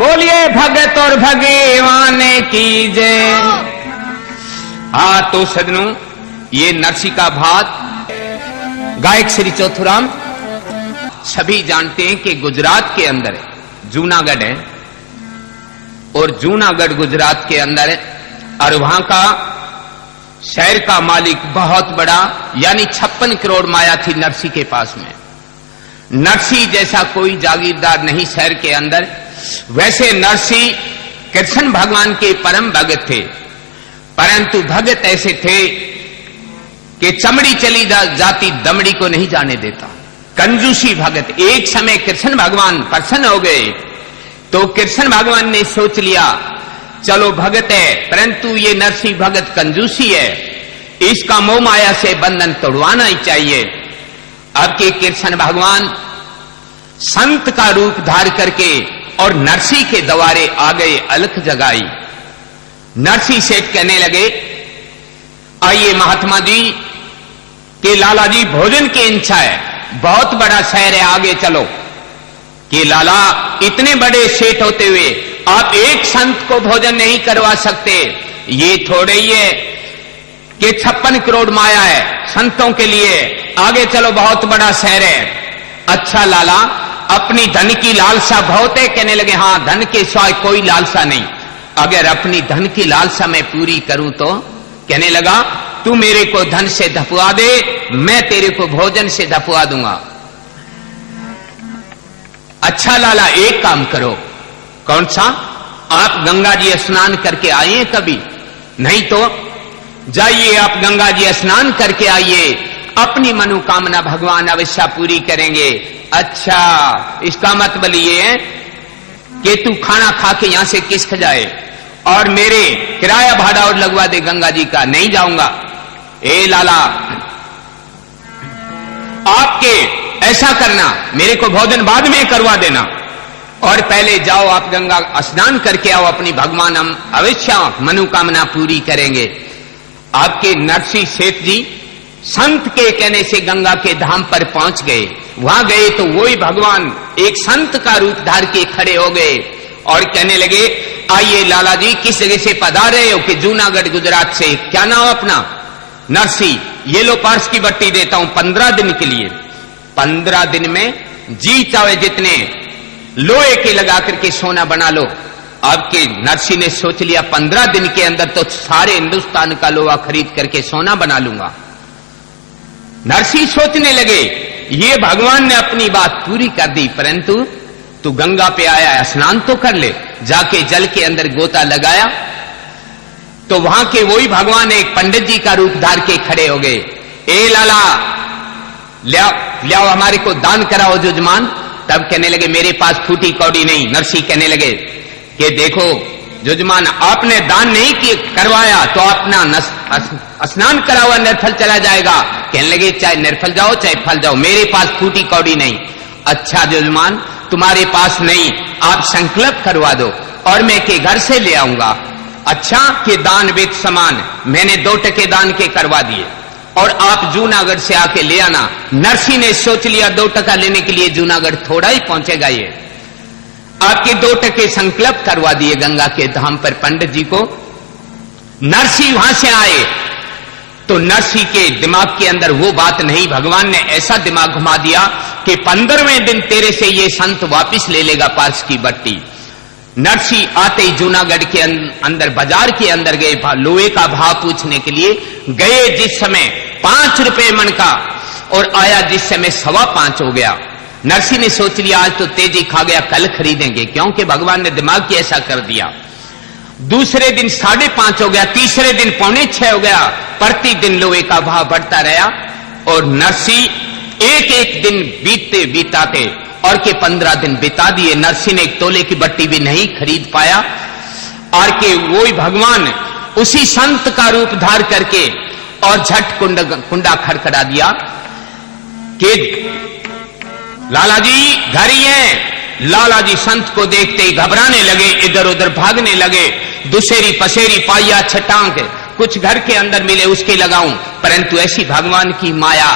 बोलिए भगत और भगवान की जय। तो सदनों, ये नरसी का भात गायक श्री चौथुराम सभी जानते हैं कि गुजरात के अंदर जूनागढ़ है और जूनागढ़ गुजरात के अंदर है और वहां का शहर का मालिक बहुत बड़ा यानी 56 करोड़ माया थी नरसी के पास में। नरसी जैसा कोई जागीरदार नहीं शहर के अंदर। वैसे नरसी कृष्ण भगवान के परम भगत थे, परंतु भगत ऐसे थे कि चमड़ी चली जाती दमड़ी को नहीं जाने देता। कंजूसी भगत। एक समय कृष्ण भगवान प्रसन्न हो गए तो कृष्ण भगवान ने सोच लिया चलो भगत है, परंतु ये नरसी भगत कंजूसी है, इसका मोह माया से बंधन तोड़वाना ही चाहिए। अब के कृष्ण भगवान संत का रूप धार करके और नरसी के द्वारे आ गए, अलख जगाई। नरसी सेठ कहने लगे आइए महात्मा जी कि लाला जी भोजन की इच्छा है, बहुत बड़ा शहर है, आगे चलो। कि लाला इतने बड़े सेठ होते हुए आप एक संत को भोजन नहीं करवा सकते, ये थोड़े ही है कि 56 करोड़ माया है संतों के लिए, आगे चलो बहुत बड़ा शहर है। अच्छा लाला अपनी धन की लालसा बहुत है। कहने लगे हाँ, धन के सिवाय कोई लालसा नहीं, अगर अपनी धन की लालसा मैं पूरी करूं तो। कहने लगा तू मेरे को धन से धपुआ दे, मैं तेरे को भोजन से धपुआ दूंगा। अच्छा लाला एक काम करो। कौन सा? आप गंगा जी स्नान करके आइए कभी? नहीं तो जाइए आप गंगा जी स्नान करके आइए, अपनी मनोकामना भगवान अवश्य पूरी करेंगे। अच्छा इसका मतलब ये है कि तू खाना खा के यहां से किसक जाए और मेरे किराया भाड़ा और लगवा दे गंगा जी का। नहीं जाऊंगा। ए लाला आपके ऐसा करना, मेरे को भोजन बाद में करवा देना और पहले जाओ आप गंगा स्नान करके आओ, अपनी भगवान हम अवश्य मनोकामना पूरी करेंगे। आपके नरसी सेठ जी संत के कहने से गंगा के धाम पर पहुंच गए। वहां गए तो वही भगवान एक संत का रूप धार के खड़े हो गए और कहने लगे आइए लाला जी किस जगह से पधारे हो? कि जूनागढ़ गुजरात से। क्या नाम अपना? नरसी। ये लो पार्स की बट्टी देता हूं 15 दिन के लिए। 15 दिन में जी चाहे जितने लोहे के लगा करके सोना बना लो। आपके नरसी ने सोच लिया 15 दिन के अंदर तो सारे हिंदुस्तान का लोहा खरीद करके सोना बना लूंगा। नरसी सोचने लगे ये भगवान ने अपनी बात पूरी कर दी, परंतु तू गंगा पे आया स्नान तो कर ले। जाके जल के अंदर गोता लगाया तो वहां के वही भगवान एक पंडित जी का रूप धार के खड़े हो गए। ए लाला लियाओ हमारे को दान कराओ जजमान। तब कहने लगे मेरे पास फूटी कौड़ी नहीं। नरसी कहने लगे कि देखो जजमान आपने दान नहीं करवाया तो अपना स्नान करा हुआ निर्फल चला जाएगा। कहने लगे चाहे निर्फल जाओ चाहे फल जाओ, मेरे पास फूटी कौड़ी नहीं। अच्छा जजमान तुम्हारे पास नहीं, आप संकल्प करवा दो और मैं के घर से ले आऊंगा। अच्छा कि दान वेद समान, मैंने 2 टके दान के करवा दिए और आप जूनागढ़ से आके ले आना। नरसी ने सोच लिया 2 टका लेने के लिए जूनागढ़ थोड़ा ही पहुंचेगा ये। आपके 2 टके संकल्प करवा दिए गंगा के धाम पर पंडित जी को। नरसी वहां से आए तो नरसी के दिमाग के अंदर वो बात नहीं, भगवान ने ऐसा दिमाग घुमा दिया कि 15वें दिन तेरे से ये संत वापिस ले लेगा पार्स की बट्टी। नरसी आते ही जूनागढ़ के अंदर बाजार के अंदर गए, लोहे का भाव पूछने के लिए गए। जिस समय 5 रुपए मन का और आया जिस समय 5.25 हो गया। नरसी ने सोच लिया आज तो तेजी खा गया, कल खरीदेंगे, क्योंकि भगवान ने दिमाग की ऐसा कर दिया। दूसरे दिन 5.5 हो गया, तीसरे दिन 5.25 हो गया। प्रतिदिन लोहे का भाव बढ़ता रहा और नरसी एक एक दिन बीतते बीताते और के 15 दिन बिता दिए। नरसी ने 1 तोले की बट्टी भी नहीं खरीद पाया और के वही भगवान उसी संत का रूप धार करके और झट कुंडा खड़खड़ा दिया कि लाला जी घर ही हैं। लाला जी संत को देखते ही घबराने लगे, इधर उधर भागने लगे। दुसेरी पसेरी पाया छटांग कुछ घर के अंदर मिले उसके लगाऊं, परंतु ऐसी भगवान की माया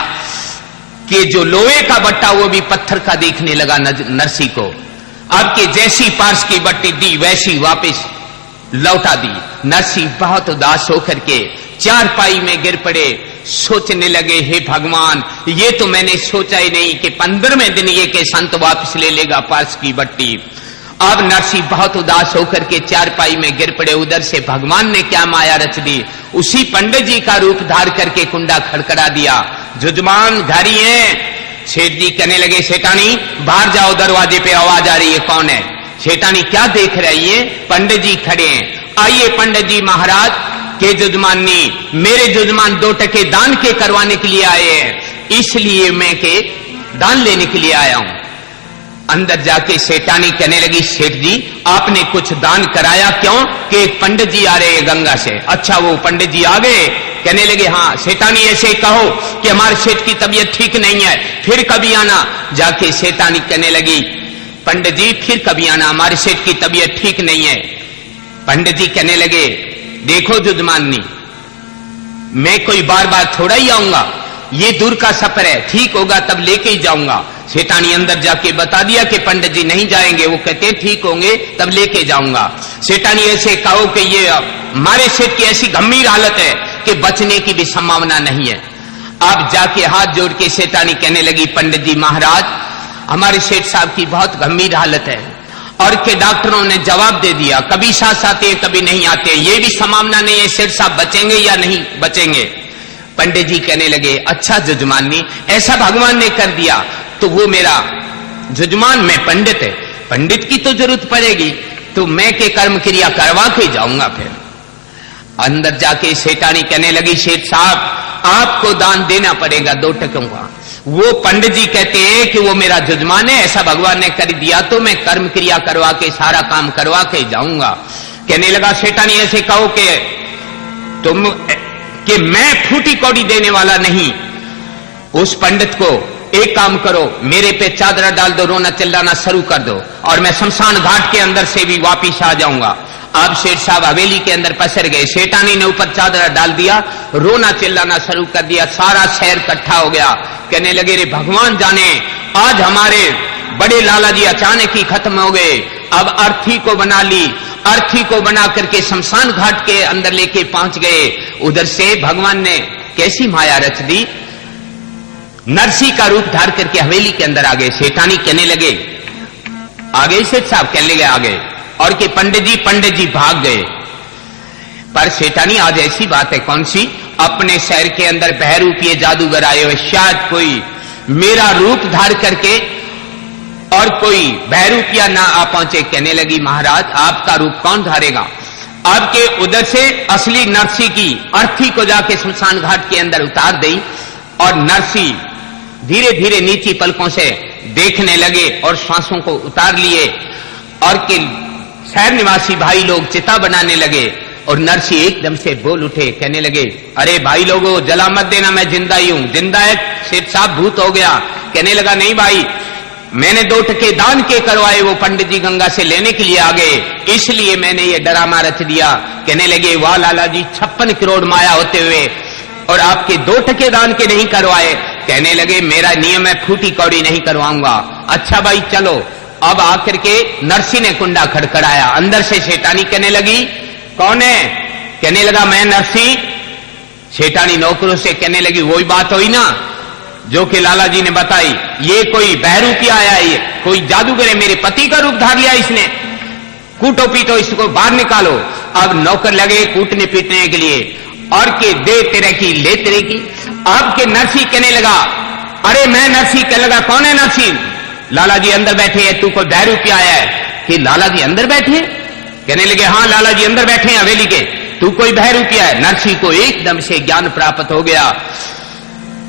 कि जो लोहे का बट्टा वो भी पत्थर का देखने लगा नरसी को। आपके जैसी पार्स की बट्टी दी वैसी वापस लौटा दी। नरसिंह बहुत उदास होकर के चारपाई में गिर पड़े, सोचने लगे, हे भगवान, ये तो मैंने सोचा ही नहीं कि 15वें दिन ये के संत वापस ले लेगा पार्स की बट्टी। अब नरसिंह बहुत उदास होकर के चारपाई में गिर पड़े। उधर से भगवान ने क्या माया रच दी, उसी पंडित जी का रूप धार करके कुंडा खड़खड़ा दिया। जुजमान घर ही है। सेठ जी कहने लगे, सेठानी बाहर जाओ, दरवाजे पे आवाज आ रही है, कौन है? सेठानी क्या देख रही है? पंडित जी खड़े हैं। आइए पंडित जी महाराज के जुजमानी, मेरे जुजमान 2 टके दान के करवाने के लिए आए हैं, इसलिए मैं के दान लेने के लिए आया हूं। अंदर जाके सेठानी कहने लगी, सेठ जी आपने कुछ दान कराया क्यों? कि एक पंडित जी आ रहे हैं गंगा से। अच्छा, वो पंडित जी आ गए? कहने लगे हाँ। सेठानी ऐसे कहो कि हमारे सेठ की तबीयत ठीक नहीं है, फिर कभी आना। जाके सेठानी कहने लगी, पंडित जी फिर कभी आना, हमारे सेठ की तबीयत ठीक नहीं है। पंडित जी कहने लगे, देखो जुजमानी, मैं कोई बार बार थोड़ा ही आऊंगा, ये दूर का सफर है, ठीक होगा तब लेके ही जाऊंगा। सेठानी अंदर जाके बता दिया कि पंडित जी नहीं जाएंगे, वो कहते ठीक होंगे तब लेके जाऊंगा। सेठानी ऐसे कहो कि ये हमारे सेठ की ऐसी गंभीर हालत है कि बचने की भी संभावना नहीं है। आप जाके हाथ जोड़ के सेठानी कहने लगी, पंडित जी महाराज, हमारे सेठ साहब की बहुत गंभीर हालत है और के डॉक्टरों ने जवाब दे दिया, कभी साथ आते हैं कभी नहीं आते, ये भी संभावना नहीं है सेठ साहब बचेंगे या नहीं बचेंगे। पंडित जी कहने लगे, अच्छा जुजमानी, ऐसा भगवान ने कर दिया तो वो मेरा जुजमान, मैं पंडित है, पंडित की तो जरूरत पड़ेगी, तो मैं के कर्म क्रिया करवा के जाऊंगा। फिर अंदर जाके सेठानी कहने लगी, सेठ साहब आपको दान देना पड़ेगा 2 टकों का। वो पंडित जी कहते हैं कि वो मेरा जुजमान है, ऐसा भगवान ने कर दिया तो मैं कर्म क्रिया करवा के सारा काम करवा के जाऊंगा। कहने लगा, सेठानी ऐसे कहो कि तुम कि मैं फूटी कौड़ी देने वाला नहीं। उस पंडित को एक काम करो, मेरे पे चादर डाल दो, रोना चिल्लाना शुरू कर दो और मैं शमशान घाट के अंदर से भी वापिस आ जाऊंगा। अब सेठ साहब हवेली के अंदर पसर गए। सेठानी ने ऊपर चादर डाल दिया, रोना चिल्लाना शुरू कर दिया, सारा शहर इकट्ठा हो गया। कहने लगे, रे भगवान जाने, आज हमारे बड़े लाला जी अचानक ही खत्म हो गए, अब अर्थी को बना ली, अर्थी को बना करके शमशान घाट के अंदर लेके पहुंच गए। उधर से भगवान ने कैसी माया रच दी, नरसिंह का रूप धार करके हवेली के अंदर आ गए। सेठानी कहने लगे, आ गए सेठ साहब? कहने लगे आ गए। और के पंडित जी भाग गए। पर सेठानी आज ऐसी बात है, कौन सी? अपने शहर के अंदर बहरूपीय जादूगर आए हुए, शायद कोई मेरा रूप धार करके और कोई बहरूपिया ना आ पहुंचे। कहने लगी, महाराज आपका रूप कौन धारेगा? आपके उधर से असली नरसिंह की अर्थी को जाके शमशान घाट के अंदर उतार दी और नरसिंह धीरे धीरे नीची पलकों से देखने लगे और श्वासों को उतार लिए और के शहर निवासी भाई लोग चिता बनाने लगे और नरसिंह एकदम से बोल उठे। कहने लगे, अरे भाई लोगों जला मत देना, मैं जिंदा ही हूं। जिंदा है? सेठ साहब भूत हो गया। कहने लगा, नहीं भाई, मैंने 2 टके दान के करवाए, वो पंडित जी गंगा से लेने के लिए आ गए, इसलिए मैंने ये डरामा रच दिया। कहने लगे, वाह लाला जी, 56 करोड़ माया होते हुए और आपके 2 टके दान के नहीं करवाए। कहने लगे, मेरा नियम है, फूटी कौड़ी नहीं करवाऊंगा। अच्छा भाई चलो। अब आकर के नरसिंह ने कुंडा खड़खड़ाया। अंदर से सेठानी कहने लगी, कौन है? कहने लगा, मैं नरसिंह। सेठानी नौकरों से कहने लगी, वही बात हुई ना जो कि लाला जी ने बताई, ये कोई बहरूपिया आया, ये कोई जादूगर है, मेरे पति का रूप धार लिया इसने, कूटो पीटो इसको, बाहर निकालो। अब नौकर लगे कूटने पीटने के लिए और के दे तेरे की ले तेरे की। अब के नरसिंह कहने लगा, अरे मैं नरसिंह। कहने लगा, कौन है नरसिंह? लाला जी अंदर बैठे हैं, तू कोई बहरूपिया आया है? कि लाला जी अंदर बैठे? कहने लगे, हाँ लाला जी अंदर बैठे हैं हवेली के, तू कोई बहरूपिया है? नरसिंह को एकदम से ज्ञान प्राप्त हो गया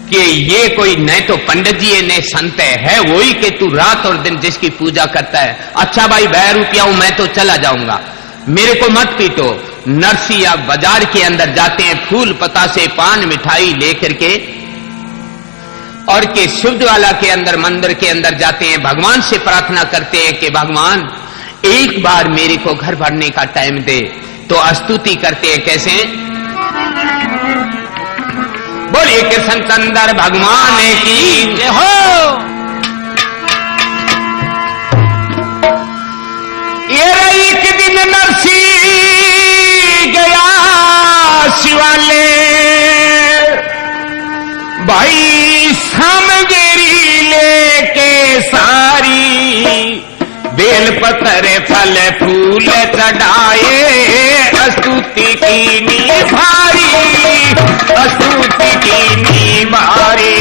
कि ये कोई न तो पंडित जी ने संत है वही कि तू रात और दिन जिसकी पूजा करता है। अच्छा भाई बहरूपिया हूं मैं तो चला जाऊंगा, मेरे को मत पीटो। नरसिंह अब बाजार के अंदर जाते हैं, फूल पता से पान मिठाई लेकर के और के शिवज्वाला के अंदर मंदिर के अंदर जाते हैं, भगवान से प्रार्थना करते हैं कि भगवान एक बार मेरे को घर भरने का टाइम दे। तो स्तुति करते हैं, कैसे? बोलिए कृष्ण चंद्र भगवान की जय हो। बेल पत्र फल फूल चढ़ाए, स्तुति कीनी भारी, स्तुति कीनी भारी।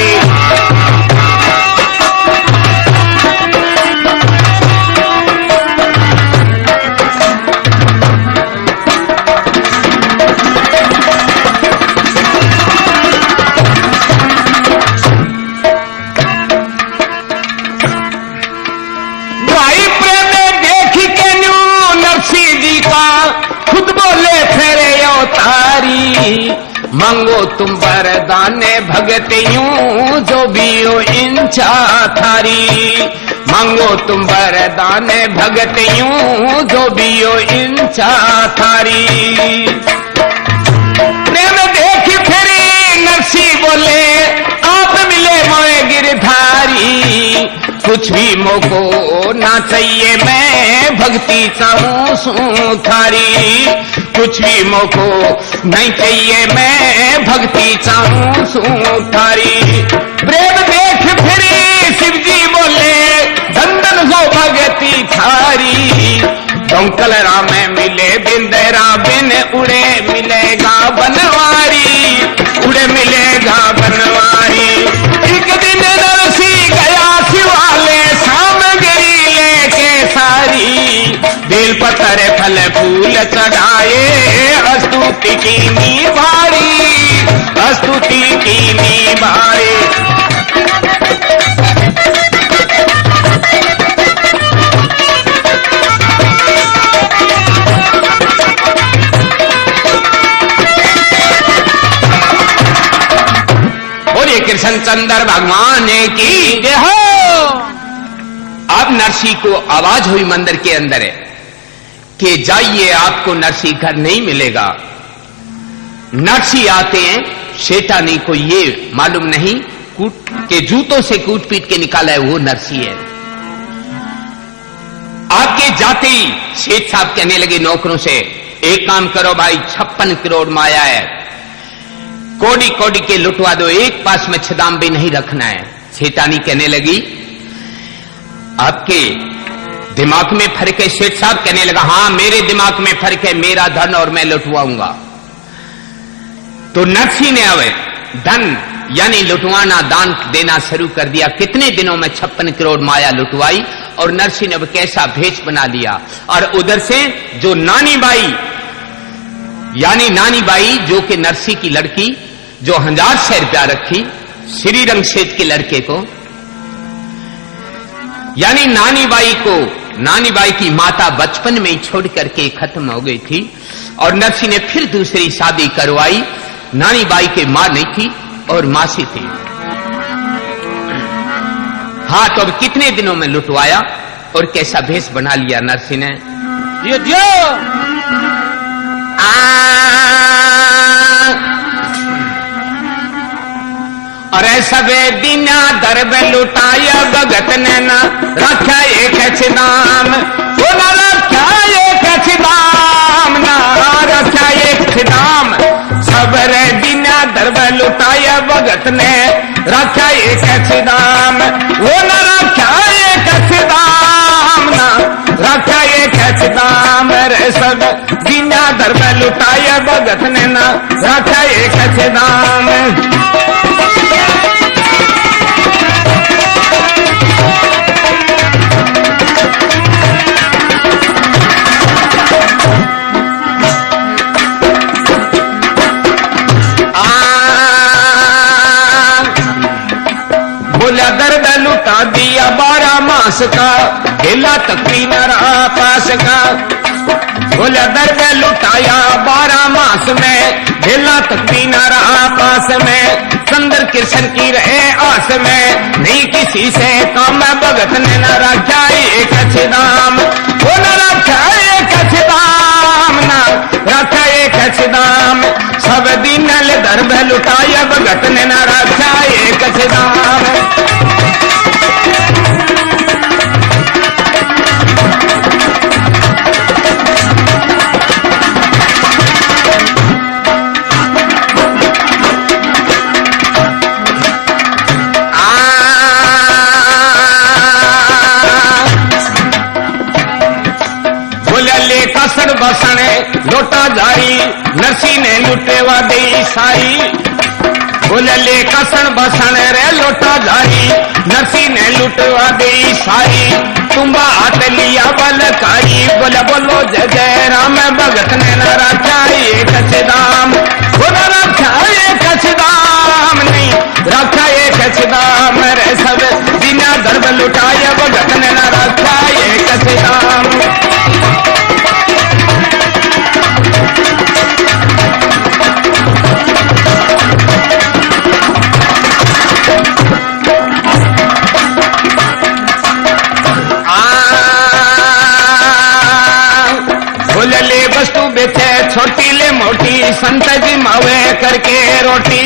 मांगो तुम वरदान भगत यूं जो भी हो इंचा थारी, मांगो तुम वरदान भगत यूं जो भी हो इंचा थारी। प्रेम देख फिरे नरसी बोले आप मिले मोए गिरधारी, कुछ भी मोको ना चाहिए मैं भक्ति चाहूं सू थारी, कुछ भी मोको नहीं चाहिए मैं भक्ति चाहूं सू थारी। प्रेम देख फिरी शिव जी बोले धन धन हो भगति थारी, डोंकलरा में मिले बिंदेरा बिन उड़े मिलेगा बनवारी, उड़े मिलेगा बनवारी। एक दिन नरसी गया शिवालय सामग्री लेके सारी, बेल पत्र फल फूल चढ़ाए, स्तुति कीनी भारी, स्तुति कीनी भारी। बोलिए कृष्ण चंद्र भगवान की जय हो। अब नरसी को आवाज हुई मंदिर के अंदर है कि जाइए आपको नरसी घर नहीं मिलेगा। नरसी आते हैं, शेटानी को ये मालूम नहीं कूट के जूतों से कूट पीट के निकाला है वो नरसी है। आपके जाते ही शेठ साहब कहने लगे नौकरों से, एक काम करो भाई 56 करोड़ माया है, कोड़ी कोड़ी के लुटवा दो, एक पास में छदाम भी नहीं रखना है। शेटानी कहने लगी आपके दिमाग में फर्क है। शेठ साहब कहने लगा हां मेरे दिमाग में फर्क है, मेरा धन और मैं लुटवाऊंगा। तो नरसी ने अब धन यानी लुटवाना दान देना शुरू कर दिया। कितने दिनों में 56 करोड़ माया लुटवाई और नरसी ने अब कैसा भेष बना लिया। और उधर से जो नानी बाई यानी नानी बाई जो कि नरसी की लड़की जो 1000 रुपया रखी श्रीरंग सेठ के लड़के को, यानी नानी बाई की माता बचपन में ही छोड़ करके खत्म हो गई थी और नरसी ने फिर दूसरी शादी करवाई। नानी बाई के मां नहीं थी और मासी थी। हाँ तो अब कितने दिनों में लुटवाया और कैसा भेष बना लिया नरसी ने। अरे सबे दिना दरब लुटाया भगत ने ना रखा एक छिदाम, वो ना रखा एक छिदाम, ना रखा एक छिदाम। सबरे दिना दरब लुटाया भगत ने रखा एक छिदाम, वो ना रखा एक छिदाम, ना रखा एक छिदाम। रे सब दिना दरब लुटाया भगत ने ना रखा एक छिदाम। दर्द लुटा दिया 12 मास का, हिला तकरी न रहा पास का। बोला दर्द लुटाया 12 मास में, हिला तकरी न रहा पास में। चंद्र कृष्ण की रहे आस में, नहीं किसी से काम भगत ने न रखा एक छिदाम, वो न रखा एक छिदाम, न रखा एक छिदाम। सब दिन दर्द लुटाया भगत ने न रखा एक छिदाम। बसने लोटा जाई, नरसी ने लुटेवा दे साई। बोले ले कसन बसन रे लोटा जाई, नरसी ने लुटवा दे साई। तुम्बा हाथ लिया बलकाई, बोले बोलो जय जय राम, भगत ने न रखा एक दाम। बोला रखा एक दाम नहीं, रखा एक दाम रे सब बिना दर्द लुटाए, भगत ने न रखा एक दाम। छोटी ले मोटी संत जी मावे करके रोटी,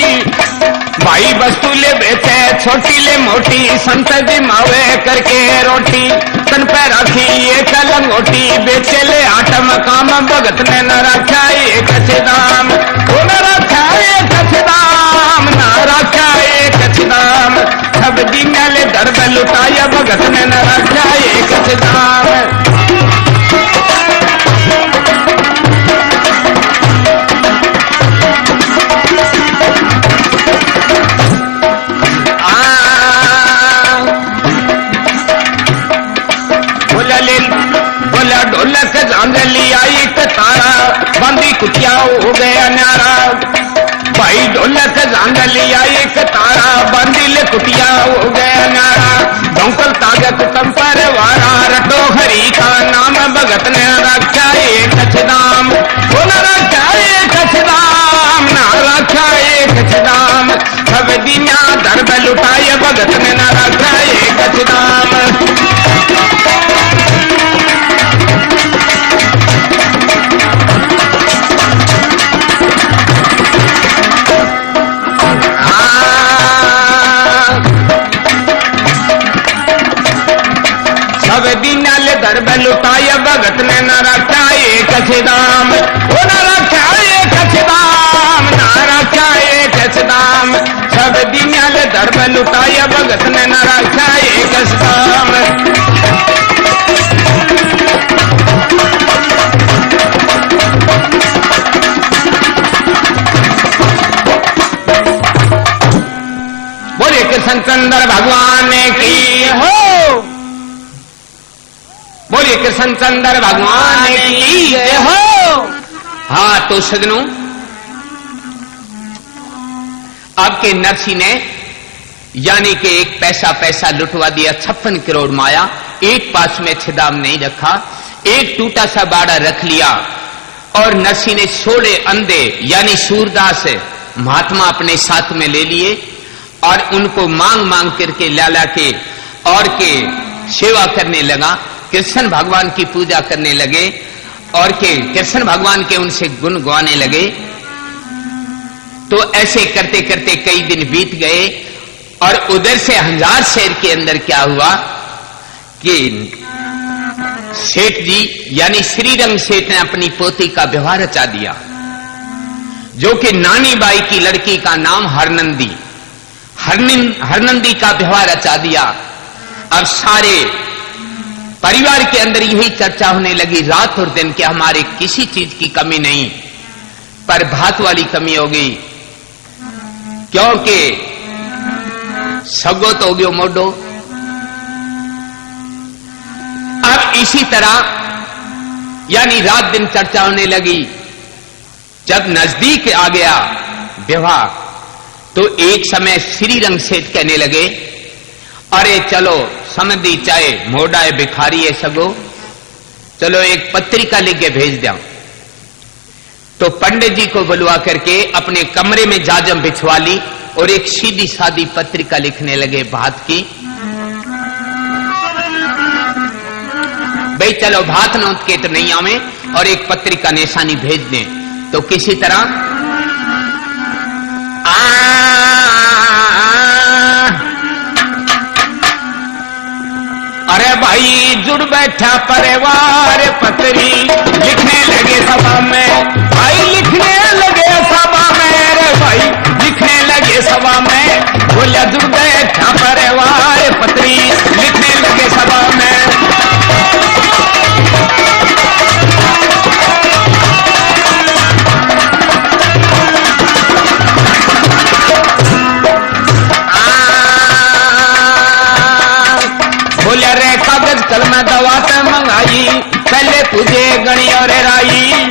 भाई वस्तु ले बेचे छोटी ले मोटी संत जी मावे करके रोटी। तन पे रखी एक लंगोटी, बेचे ले आटम काम, भगत ने न रखा एक दाम। वो न रखा एक दाम, न रखा एक दाम। सब दिन ले दर्द लुटाया, भगत ने न रखा एक दाम। ढोलक जांगली आई तारा, बंदी कुटिया हो गया न्यारा। भाई ढोलक जांगली आई तारा, बंदी ले कुटिया हो गया न्यारा। धोकल तागत तम पर वारा, रटो हरि का नाम, भगत ने रखा एक दाम। वो न रखा एक दाम, न रखा एक दाम। सब दिना दर्द लुटाए, भगत ने न रखा एक दाम। दर्द लुटाया, भगत ने न रखा एक दाम। वो न रखा एक दाम, न रखा एक दाम। सब दिन दर्द लुटाया, भगत ने न रखा एक दाम। बोले कृष्ण चंद्र भगवान की हो, बोलिए कृष्ण चंद्र भगवान की जय हो। हाँ तो सजनों, आपके नरसी ने यानी कि एक पैसा पैसा लुटवा दिया, 56 करोड़ माया। एक पास में छिदाम नहीं रखा, एक टूटा सा बाड़ा रख लिया। और नरसी ने 16 अंधे यानी सूरदास महात्मा अपने साथ में ले लिए और उनको मांग मांग करके ला के और के सेवा करने लगा। कृष्ण भगवान की पूजा करने लगे और के कृष्ण भगवान के उनसे गुण गाने लगे। तो ऐसे करते करते कई दिन बीत गए और उधर से 1000 शेर के अंदर क्या हुआ कि सेठ जी यानी श्रीरंग सेठ ने अपनी पोती का विवाह रचा दिया, जो कि नानी बाई की लड़की का नाम हरनंदी, हरनंदी का विवाह रचा दिया। अब सारे परिवार के अंदर यही चर्चा होने लगी रात और दिन कि हमारे किसी चीज की कमी नहीं, पर भात वाली कमी हो गई, क्योंकि सगो तो हो गयो मोडो। अब इसी तरह यानी रात दिन चर्चा होने लगी। जब नजदीक आ गया विवाह तो एक समय श्रीरंग सेठ कहने लगे, अरे चलो समझी चाहे मोडाए भिखारी है सगो, चलो एक पत्रिका लिख के भेज दिया। तो पंडित जी को बुलवा करके अपने कमरे में जाजम बिछवा ली और एक सीधी सादी पत्रिका लिखने लगे भात की। भाई चलो भात नोत के तो नहीं आवे और एक पत्रिका निशानी भेज दें। तो किसी तरह अरे भाई जुड़ बैठा परिवार पत्री लिखने लगे सभा में, भाई लिखने लगे सभा में, अरे भाई लिखने लगे सभा में, बोला जुड़ बैठा परिवार पत्री लिखने लगे सभा में। कलम दवात मंगाई, पहले तुझे गणी और राई।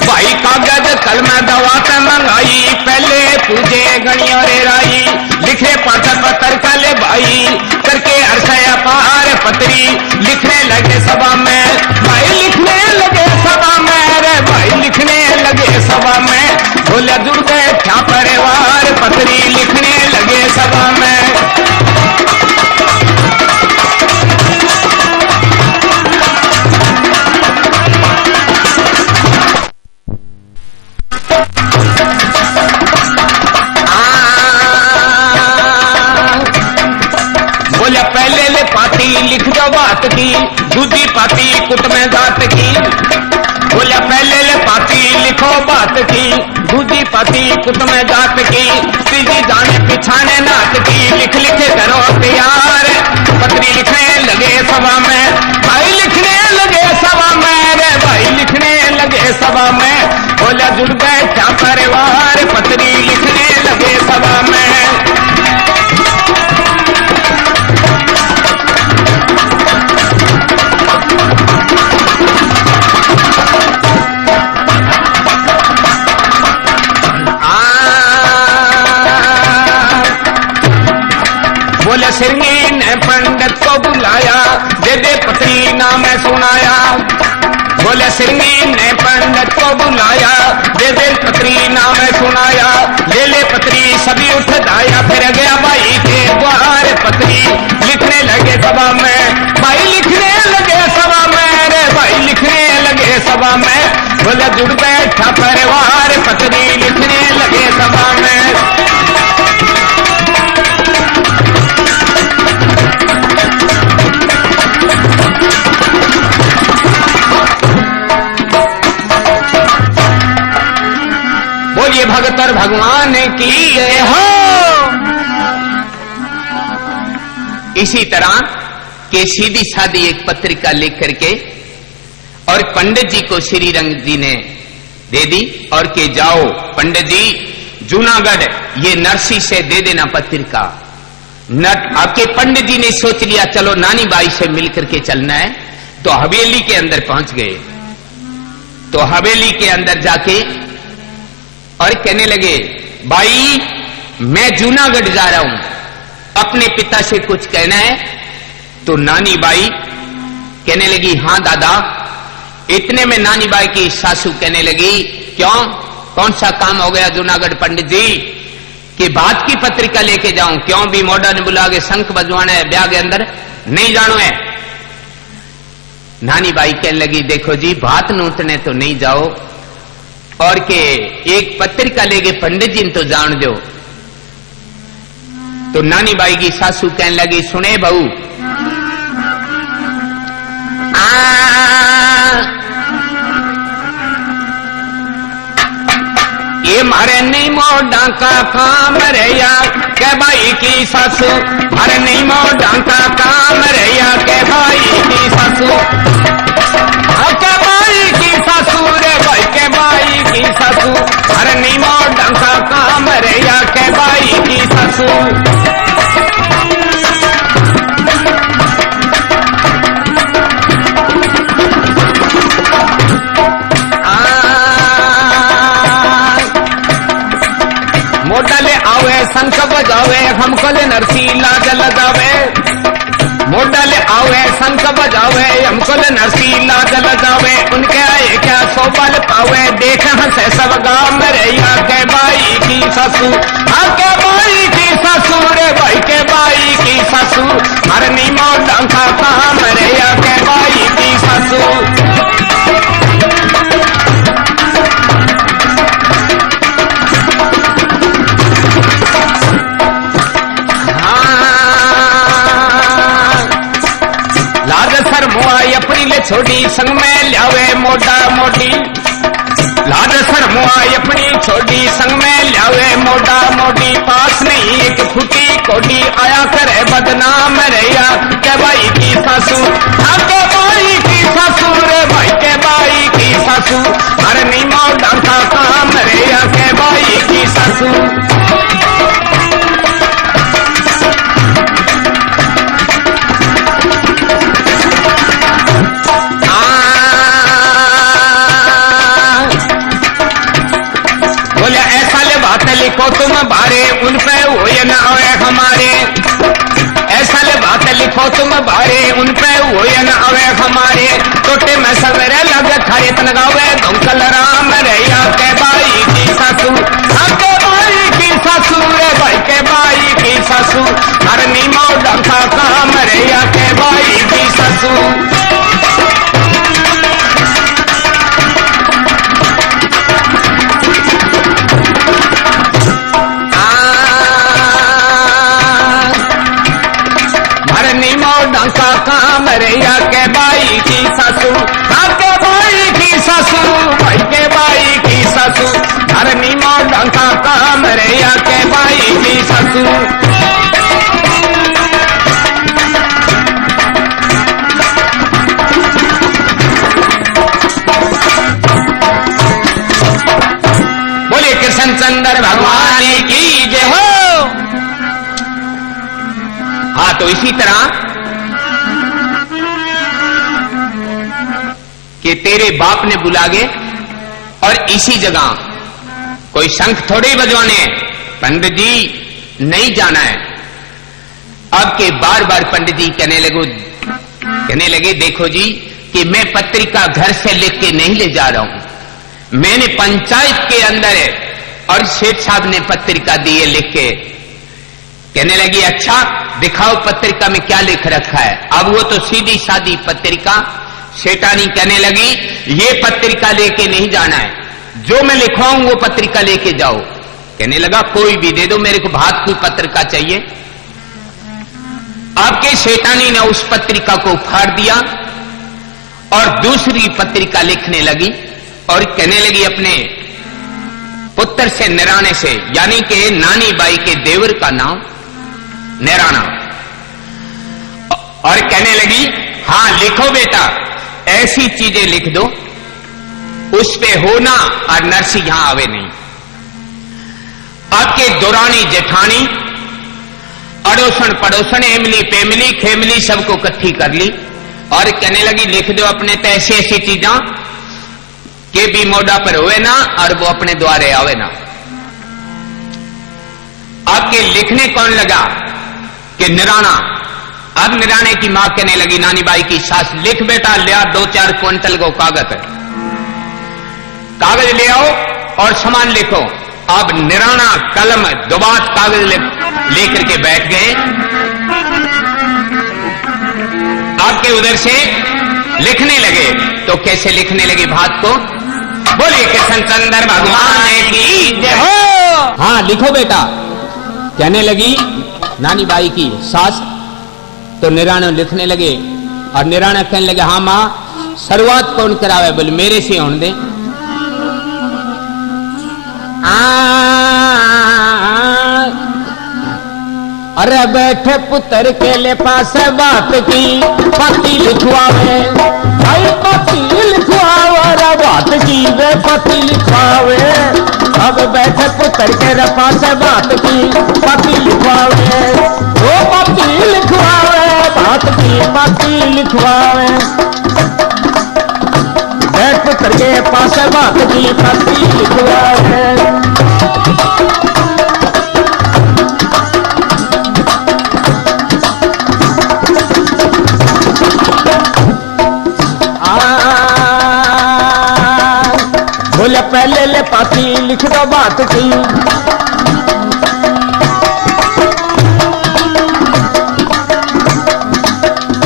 भाई कागज कलम दवात मंगाई, पहले तुझे गणी और राई। लिखे पाठक पत्र कले भाई, करके अरसया पार पत्री। लिखने लगे सभा में भाई, लिखने लगे सभा में रे भाई, लिखने लगे सभा में। बोले जुड़ गए क्या परिवार, पत्री लिखने लगे सभा में। बोले पहले ले पाती लिख दो बात की, दूसरी पाती कुट में दात की। बोले पहले ले पाती लिखो बात की, दूसरी पाती कुट में दात की। तीसरी जाने पिछाने नात की, लिख लिख करो तैयार। पत्री लिखने लगे सभा में भाई, लिखने लगे सभा में रे भाई, लिखने लगे सभा में। बोले जुड़ गए क्या परिवार, पत्री लिखने लगे सभा में। बोले सिरनी ने पंडित को बुलाया, दे दे पत्री नाम सुनाया। बोले सिरनी ने पंडित को बुलाया, दे दे पत्री नाम सुनाया। ले ले पत्री सभी उठ जाया, फिर गया भाई के द्वार। पत्री लिखने लगे सभा में भाई, लिखने लगे सभा में रे भाई, लिखने लगे सभा में। बोले जुड़ बैठा परिवार, पत्री लिखने लगे सभा में। बोलिए भगत और भगवान की जय हो। इसी तरह के सीधी सादी एक पत्रिका लिख करके और पंडित जी को श्री रंग जी ने दे दी और के जाओ पंडित जी जूनागढ़ ये नरसी से दे देना पत्रिका। आपके पंडित जी ने सोच लिया चलो नानी बाई से मिल करके चलना है, तो हवेली के अंदर पहुंच गए। तो हवेली के अंदर जाके और कहने लगे भाई मैं जूनागढ़ जा रहा हूं, अपने पिता से कुछ कहना है। तो नानी बाई कहने लगी हाँ दादा। इतने में नानी बाई की सासू कहने लगी क्यों, कौन सा काम हो गया जूनागढ़ पंडित जी कि बात की पत्रिका लेके जाऊं? क्यों भी मोड़ा ने बुला के शंख बजवाना है ब्याह के अंदर, नहीं जानो है। नानी बाई कहने लगी देखो जी बात नूतने तो नहीं जाओ, और के एक पत्रिका लेके पंडित जी ने तो जान दो। तो नानी बाई की सासू कहने लगी सुने बहू, ये मारे नहीं मोड़ा का काम रैया के भाई की सासू, मारे नहीं मोड़ा का काम रैया के भाई की सासू। के भाई की सासू रे भाई के भाई की सासू, मारे नहीं मोड़ा का काम रैया के भाई की सासू। शंख बजावे हमको ले नरसी लाज लगावे, मोडा ले आवे शंख बजावे हमको ले नरसी लाज लगावे। उनके आए क्या सोबल पावे, देख हंसे सब गांव में रैया के भाई की सासू। हाँ के भाई की सासू रे भाई के भाई की सासू, मरनी मोडा का काम रैया के भाई की सासू। छोड़ी संग में ल्यावे मोटा मोटी, लाज शर्मुआई अपनी छोड़ी संग में ल्यावे मोटा मोटी। पास नहीं एक फूटी कोडी आया करे बदनाम रैया के भाई की सासू। हाँ के भाई की सासू रे भाई के भाई की सासू, अरे नहीं मोटा का काम रैया के भाई की सासू। तुम भारे उन पे हुए न अवे हमारे टोटे में सवेरे लगे खड़े तन गावे धुमकल राम रैया के बाई की सासू के बाई की सासू रे भाई के बाई की सासू हरनी मो डंका काम रैया के बाई की सासू काम रैया के बाई की सासू के बाई की सासू भाई के बाई की सासू धरनी मौडा का काम रैया के बाई की सासू बोले कृष्ण चंद्र भगवान की जय हो। हाँ तो इसी तरह कि तेरे बाप ने बुलागे और इसी जगह कोई शंख थोड़े ही बजवाने हैं पंडित जी नहीं जाना है। अब के बार बार पंडित जी कहने लगे देखो जी कि मैं पत्रिका घर से लिख के नहीं ले जा रहा हूं, मैंने पंचायत के अंदर है और शेठ साहब ने पत्रिका दी है लिख के। कहने लगी अच्छा दिखाओ पत्रिका में क्या लिख रखा है। अब वो तो सीधी सादी पत्रिका। शेटानी कहने लगी ये पत्रिका लेके नहीं जाना है, जो मैं लिखवाऊं वो पत्रिका लेके जाओ। कहने लगा कोई भी दे दो, मेरे को भात की पत्रिका चाहिए। आपके शेटानी ने उस पत्रिका को फाड़ दिया और दूसरी पत्रिका लिखने लगी और कहने लगी अपने पुत्र से निराने से, यानी कि नानी बाई के देवर का नाम निराना, और कहने लगी हां लिखो बेटा, ऐसी चीजें लिख दो उस पे होना और नरसी यहां आवे नहीं। आपके दौरानी जेठानी अड़ोसन पड़ोसन एमली पेमली खेमली सबको इकट्ठी कर ली और कहने लगी लिख दो अपने तो ऐसी ऐसी चीजा के भी मोडा पर होवे ना और वो अपने द्वारे आवे ना। आपके लिखने कौन लगा कि निराना। अब निराने की मां कहने लगी नानी बाई की सास लिख बेटा ले आ 2-4 क्विंटल को कागज ले आओ और सामान लिखो। अब निराना कलम दुबात कागज लेकर के बैठ गए। आपके उधर से लिखने लगे तो कैसे लिखने लगे भात को। बोले कृष्ण चंद्र भगवान की जय हो। हाँ लिखो बेटा, कहने लगी नानी बाई की सास। तो निराना लिखने लगे और निराना कहने लगे हाँ मां शुरुआत कौन करावे। बोले मेरे से होने दे। अरे बैठे पुत्र के ले पास बात की पति लिखवावे भाई पति लिखवावे बात की वे पति लिखवावे। अब बैठे पुत्र के ले पास बात की पति लिखवावे वो पति लिखवावे बात की पति लिखवावे। बैठ पुत्र के पास बात की पति लिखवावे। बोले पहले ले पाती लिख दो बात की।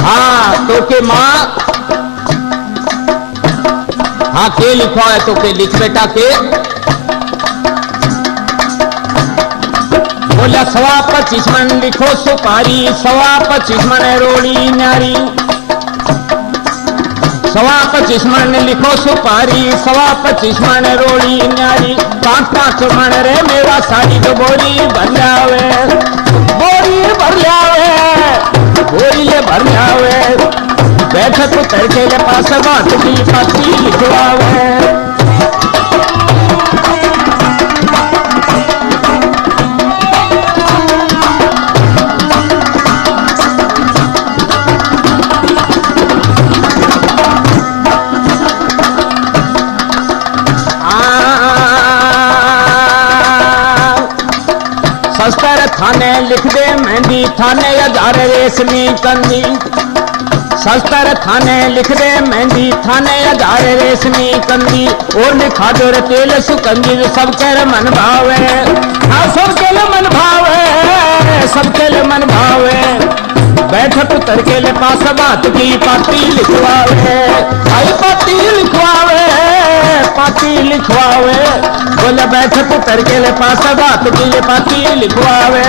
हाँ तो के मां हाँ के लिखवा है तो के लिख बेटा के। बोला 25 मन लिखो सुपारी 25 मन रोड़ी नारी। 25 मन लिखो सुपारी 25 मन रोड़ी नारी। 5-5 मन रे मेरा साड़ी तो बोरी भर जावे बोरी भर जावे बोरी ले भर जावे। बैठक पुत्र के ले पास बात की पति लिखवावे। शस्त्र थाने लिख दे मेहंदी थाने हजार रेशमी कंदी, शस्त्र थाने लिख दे मेहंदी, थाने हजार रेशमी कंदी, और लिखा दो तेल सुकंदी, जो सबके मन भावे, हाँ सबके मन भावे, सबके मन भावे। बैठक उतर के ले पास बात की पाती लिखवावे, आई पाती लिखवावे, पाती लिखवावे, बोले बैठक उतर के ले पास बात की पाती लिखवावे।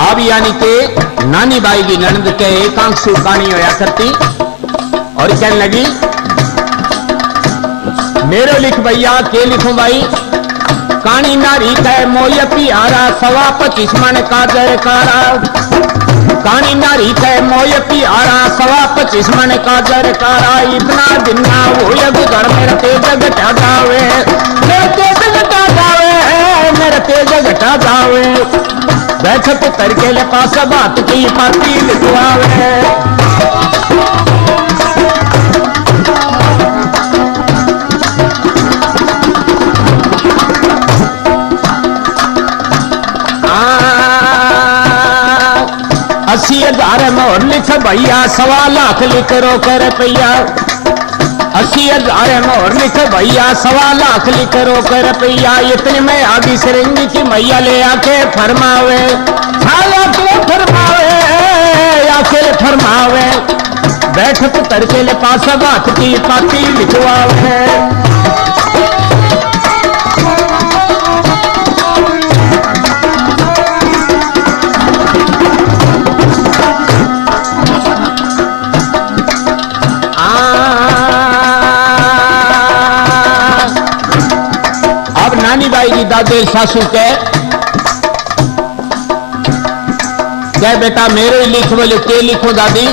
अब यानी के नानी बाई की ननद के एकांशु कहानी होया करती और कहने लगी मेरो लिख भैया के लिखूं भाई, कहानी नारी कह मोय पियारा 25 मन का जरकारा, कहानी नारी कह मोय पियारा 25 मन का जरकारा, इतना दिन ना हो घर मेरा तेज घटा जावे, मेरा तेज घटा जावे, मेरा तेज घटा जावे। बैठक उतर के ले पास बात की पाती लिखवावे। अस्सी हजार मोहर लिख भैया 1.25 लाख लिख रोक रुपया, 80 हजार मोहर लिख भैया 1.25 लाख लिख रोक रुपया, इतने में आगे सिरंगी की मैया ले आके फरमावे, आके फरमावे, आके फरमावे। बैठक उतर के ले पास बात की पाती लिखवावे। नानी बाई की दादे सासू के बेटा मेरे ही लिख बोले के लिखो दादी,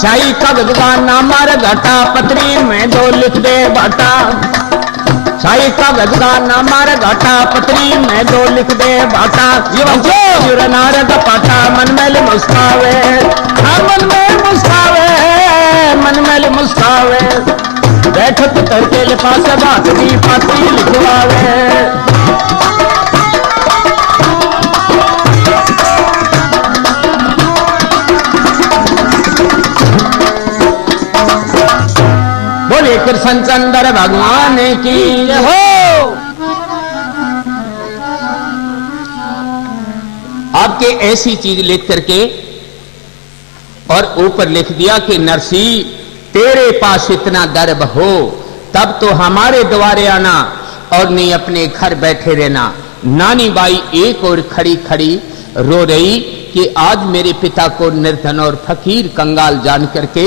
शाही का गदगाना मार घाटा, पत्री में 2 लिख दे बाटा, शाही का गदगाना मार घाटा, पत्री में 2 लिख दे बाटा, ये नारद पाटा मन में मुस्कावे, मन में मुस्कावे, मन में मुस्कावे। बैठक उतर के ले पास बात की पाती लिखवावे। बोले कृष्ण चंद्र भगवान की हो। आपके ऐसी चीज लिख करके और ऊपर लिख दिया कि नरसी तेरे पास इतना गर्व हो तब तो हमारे द्वारे आना और नहीं अपने घर बैठे रहना। नानी बाई एक और खड़ी खड़ी रो रही कि आज मेरे पिता को निर्धन और फकीर कंगाल जान करके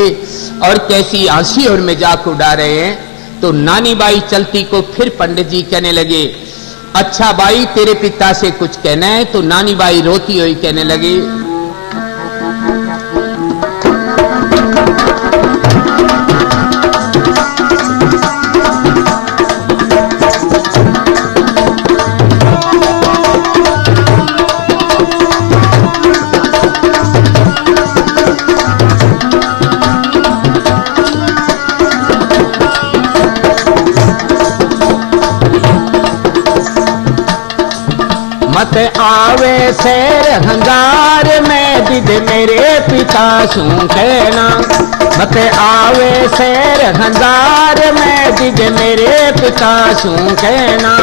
और कैसी आंसी और मजाक उड़ा रहे हैं। तो नानी बाई चलती को फिर पंडित जी कहने लगे, अच्छा बाई तेरे पिता से कुछ कहना है। तो नानी बाई रोती हुई कहने लगी, मत आवे शेर हंगार में दिद मेरे पिता सू कहना। मत आवे शेर हंगार में दिद मेरे पिता सू कहना।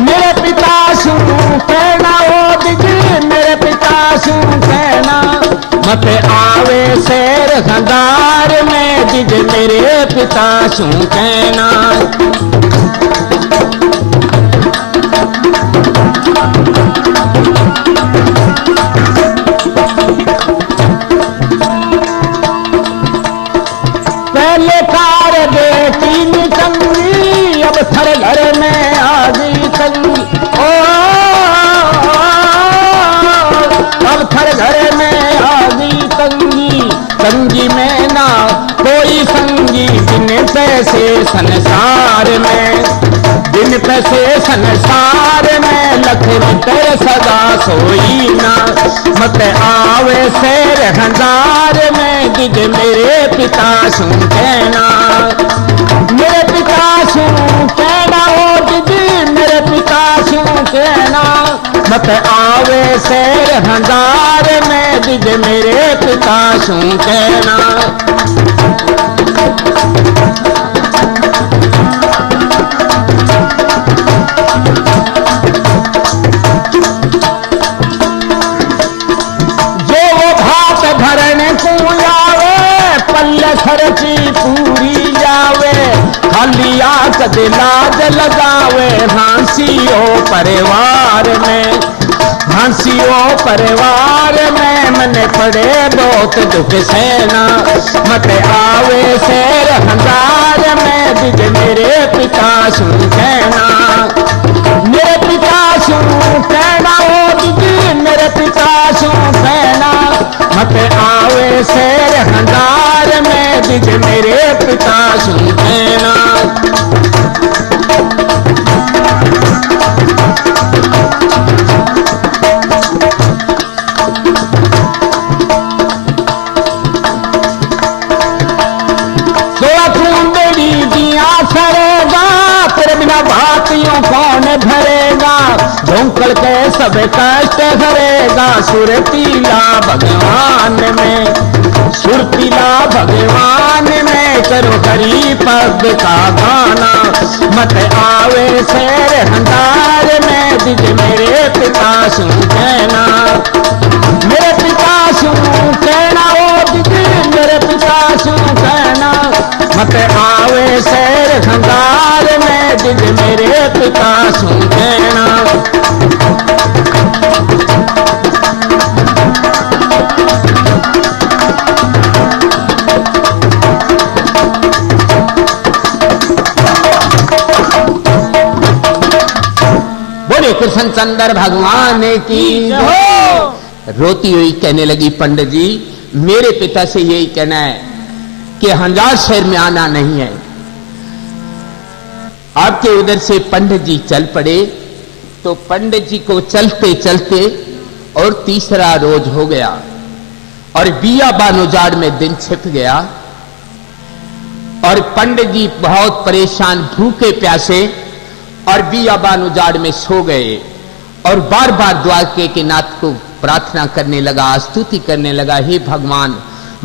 मेरे पिता सू कहना ओ दिद मेरे पिता सू कहना। मत आवे शेर हंगार में दिद मेरे पिता सू कहना। पहले कार बेटी निकंगी अब थर घर में आ गई तंगी। ओ अब थर घर में आ गई तंगी। तंगी में ना कोई संगी बिन पैसे संसार संसार में लख तेरे सदा सोई ना, मत आवे शेर हजार में दिज मेरे पिता सू कहना, मेरे पिता सू कहना ओ दिज मेरे पिता सू कहना, मत आवे शेर हजार में दिज मेरे पिता सू कहना। खर्ची पूरी जावे खाली आंख दिलाज लगावे, हंसियो परिवार में हंसियो परिवार में मने पड़े बहुत दुख सेना, मत आवे शेर हजार में दिज मेरे पिता सू कहना, मेरे पिता सू कहना ओ दिज मेरे पिता सू कहना, मत आवे शेर हजार में दिज मेरे पिता सू कहना। सोला खून बेड़ी दिया सरेगा, तेरे बिना भातियों कौन भरेगा, ढोंकल के सब कष्ट हरेगा, सुरतीला भगवान में सुरतीला भगवान में करो हरि पद का गाना, मत आवे शेर हजार में दिज मेरे पिता सू कहना, मेरे पिता सू कहना ओ दिज मेरे पिता सू कहना, मत आवे शेर हजार में दिज मेरे पिता सू कहना। कृष्ण चंद्र भगवान की हो। रोती हुई कहने लगी पंडित जी मेरे पिता से यही कहना है कि हजार शहर में आना नहीं है। आपके उधर से पंडित जी चल पड़े तो पंडित जी को चलते चलते और तीसरा रोज हो गया और बिया बानुजाड़ में दिन छिप गया और पंडित जी बहुत परेशान भूखे प्यासे और बियाबान उजाड़ में सो गए और बार बार द्वारके के नाथ को प्रार्थना करने लगा, स्तुति करने लगा, हे भगवान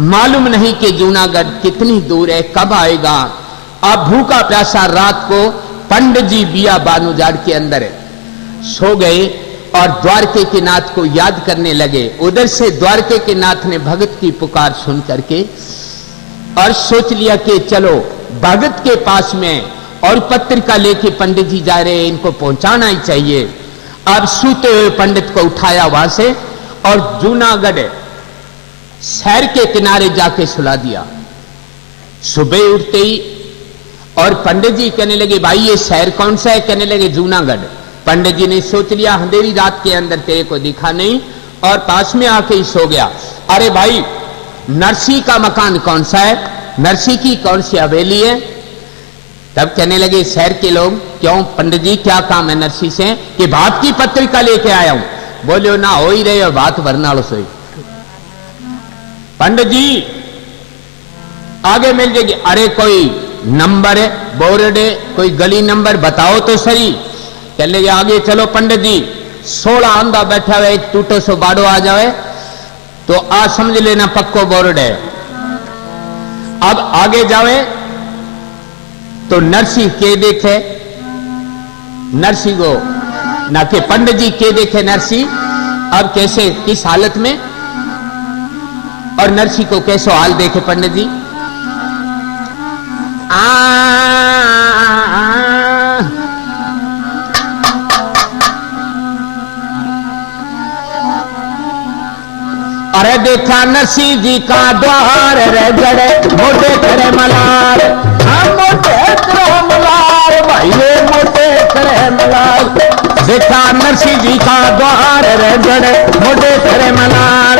मालूम नहीं कि जूनागढ़ कितनी दूर है, कब आएगा। अब भूखा प्यासा रात को पंडित जी बियाबान उजाड़ के अंदर सो गए और द्वारके के नाथ को याद करने लगे। उधर से द्वारके के नाथ ने भगत की पुकार सुन करके और सोच लिया कि चलो भगत के पास में और पत्रिका लेके पंडित जी जा रहे हैं, इनको पहुंचाना ही चाहिए। अब सूते हुए पंडित को उठाया वहां से और जूनागढ़ शहर के किनारे जाके सुला दिया। सुबह उठते ही और पंडित जी कहने लगे भाई ये शहर कौन सा है, कहने लगे जूनागढ़। पंडित जी ने सोच लिया अंधेरी रात के अंदर तेरे को दिखा नहीं और पास में आके ही सो गया। अरे भाई नरसी का मकान कौन सा है, नरसी की कौन सी हवेली है। तब कहने लगे शहर के लोग क्यों पंडित जी क्या काम है नरसी से, कि बात की पत्रिका लेके आया हूं। बोलो ना हो ही रहे हो बात वरनालो सोई। पंडित जी आगे मिल जाएगी, अरे कोई नंबर है बोर्ड है कोई गली नंबर बताओ तो सही। कह लगे आगे चलो पंडित जी 16 आंधा बैठा हुआ एक टूटो सो बाड़ो आ जाए तो आज समझ लेना पक्को बोर्ड है। अब आगे जावे तो नरसी के देखे, नरसी को ना कि पंडित जी के देखे नरसी अब कैसे किस हालत में और नरसी को कैसो हाल देखे पंडित जी। अरे देखा नरसी जी का द्वार रे जड़े मोटे करे मलार, मोटे करे मलार भाई मोटे करे मलार। देखा नरसी जी का द्वार रे जड़े मोटे करे मलार।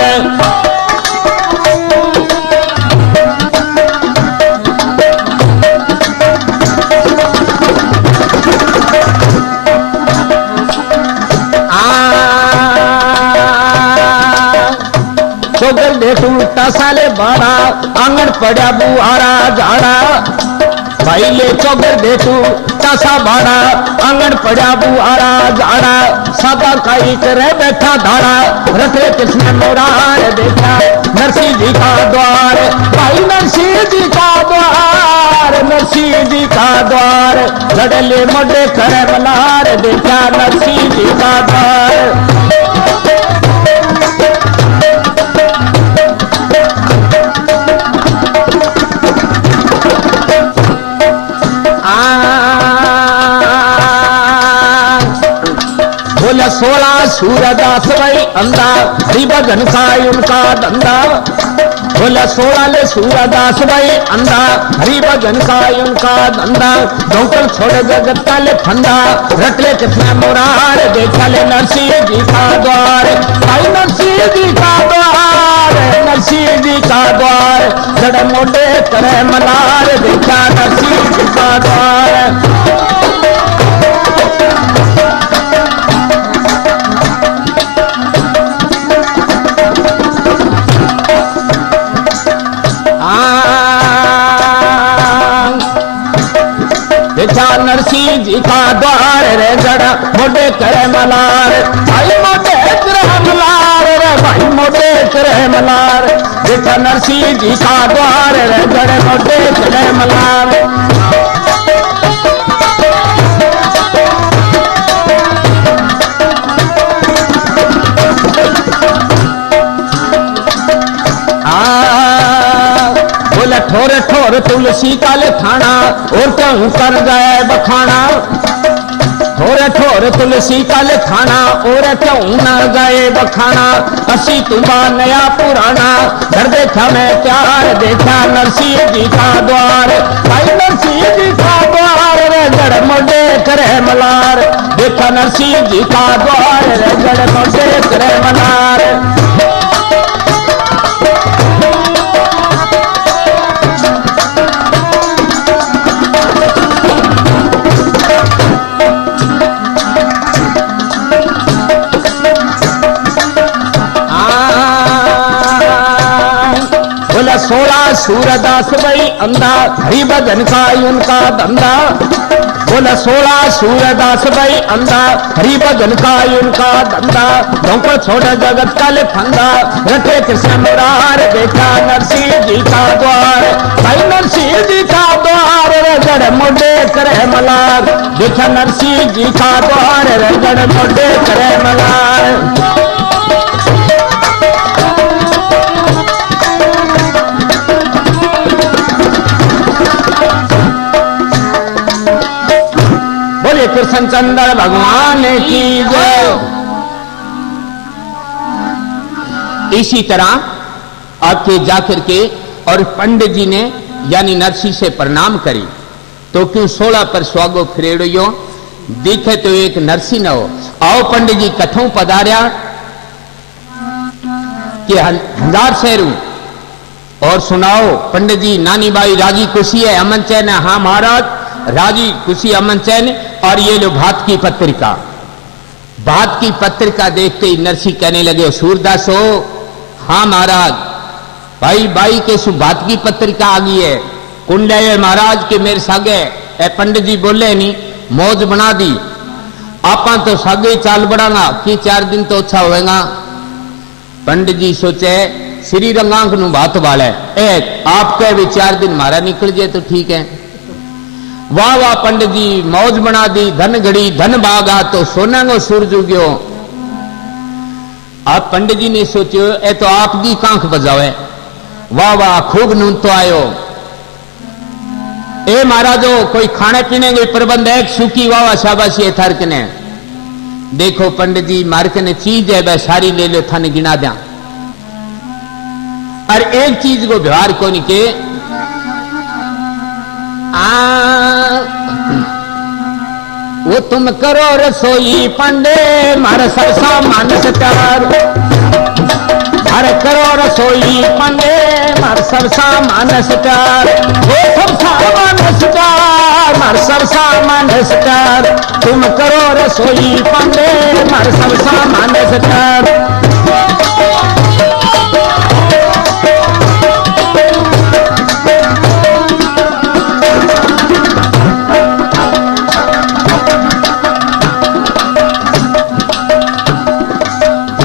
बेटू टसाले बाड़ा आंगन पड़ा बुआरा झाड़ा भाई ले चौगर बेटू टसा बाड़ा आंगन पड़ा बुआरा झाड़ा सादा काई करे बैठा धाड़ा रखे कृष्ण मोरार देखा नरसिंह जी का द्वार भाई नरसिंह जी का द्वार नरसिंह जी का द्वार लड़ले मोटे करे मलार देखा नरसिंह जी का द्वार बोला 16 सूरदास भाई अंधा हरि भजन का उनका धंधा बोला 16 ले सूरदास भाई अंधा हरि भजन का उनका धंधा डॉक्टर छोड़े जगत का ले फंदा रट ले कृष्ण मोरार देखा ले नरसिंह जी का द्वार भाई नरसिंह जी का द्वार नरसिंह जी का द्वार जड़ मोटे करे मलार देखा नरसिंह जी का द्वार नरसिंह जी का द्वार रे जड़ा मोटे करे मलार भाई मोटे करे मलार रे भाई मोटे करे मलार देखा नरसिंह जी का द्वार रे जड़े मोटे करे मलार ठोर ठोर तुलसी काले थाना और क्यों कर जाए बखाना ठोर ठोर तुलसी काले थाना और क्यों न गए बखाना असी तुम्बा नया पुराना घर देखा मैं प्यार देखा नरसिंह जी का द्वार भाई नरसिंह जी का द्वार रे जड़ मोटे करे मलार देखा नरसिंह जी का द्वार रे जड़ मोटे करे मलार बोला 16 सूरदास भाई अंधा हरि भजन का उनका धंधा बोला 16 सूरदास भाई अंधा हरि भजन का उनका धंधा डोंकर छोड़ा जगत का ले फंदा रखे कृष्ण मुरार देखा नरसिंह जी का द्वार भाई नरसिंह जी का द्वार रे जड़ मोटे करे मलार देखा नरसिंह जी का द्वार रे जड़ मोटे करे मलार कृष्ण चंद्र भगवान की जय। इसी तरह आपके जाकर के और पंडित जी ने यानी नरसिंह से प्रणाम करी तो क्यों 16 पर स्वागो फिरेड़ियो दिखे तो एक नरसिंह न हो आओ पंडित जी कथों पधार्या कि हजार शहरू और सुनाओ पंडित जी नानी बाई राजी खुशी है अमन चैन है हाँ महाराज राजी खुशी अमन चैन और ये लो भात की पत्रिका देखते ही नरसिंह कहने लगे सूरदास हो हाँ महाराज भाई बाई के सु भात की पत्रिका आ गई है कुंड है महाराज के मेरे सागे ए पंडित जी बोले नहीं मौज बना दी आपा तो सागे चाल बढ़ाना कि 4 दिन तो अच्छा होएगा पंडित जी सोचे श्री रंगांक नु भात वाले आपके भी 4 दिन मारा निकल जाए तो ठीक है वाह वाह पंडित जी मौज बना दी धन घड़ी धन भागा तो सोना को सूरज उग्यो आप पंडित जी ने सोचो ए तो आपकी कांख बजावे वाह वाह खूब नून तो आयो ए महाराजो कोई खाने पीने के प्रबंध है सूखी वाह वाह शाबाशी है थार कने देखो पंडित जी मार कने चीज है वह सारी ले लो थाने गिना दिया और एक चीज को व्यवहार को नहीं के वो तुम करो रसोई पंडे मारे सरसा मानस प्यार अरे करो रसोई पंडे मारे सरसा मानस प्यार वो सरसा मानस प्यार मारे सरसा मानस प्यार तुम करो रसोई पंडे मारे सरसा मानस प्यार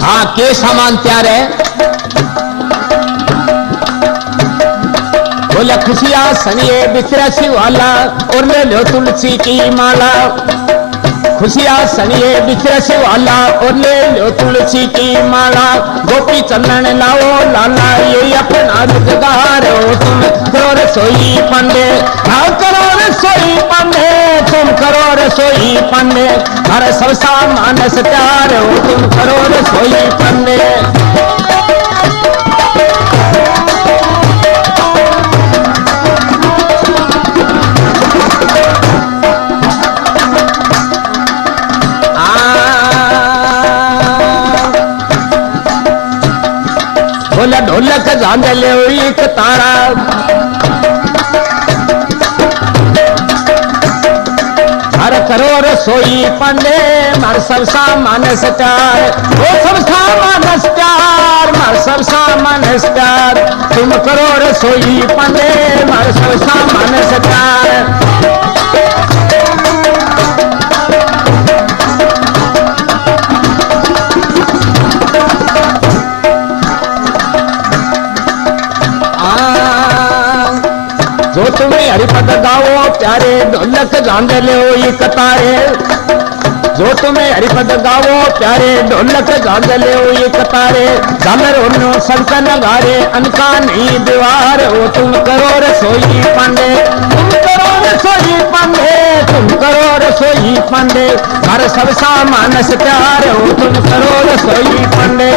हाँ के सामान तैयार है? बोला खुशियां सनिए बिचरा शिवाला और ले लो तुलसी की माला। खुशियां सनिए बिचरा शिवाला और ले लो तुलसी की माला। गोपी चंदन लाओ लाला ये अपना रुजगार हो तुम करो रसोई पंडे। हाँ करो रसोई पंडे तुम करो रसोई पंडे। हर सब सामान तैयार हो तुम करो रसोई पंडे। बोला ढोलक झांझले एक तारा। हर करो रसोई पंडे मार सब सामान सटार। वो सब सामान सटार मार सब सामान सटार। तुम करो रसोई पंडे मार सब सामान सटार। जो तुम्हें हरिपद गाओ प्यारे ढोलक झांझले एक तारे। जो तुम्हें हरिपद गाओ प्यारे ढोलक झांझले एक तारे। झालर उन्नो संत नगारे अनका नहीं दीवार हो तुम करो रसोई पंडे। तुम करो रसोई पंडे तुम करो रसोई पंडे। हर सब सामान तैयार हो तुम करो रसोई पंडे।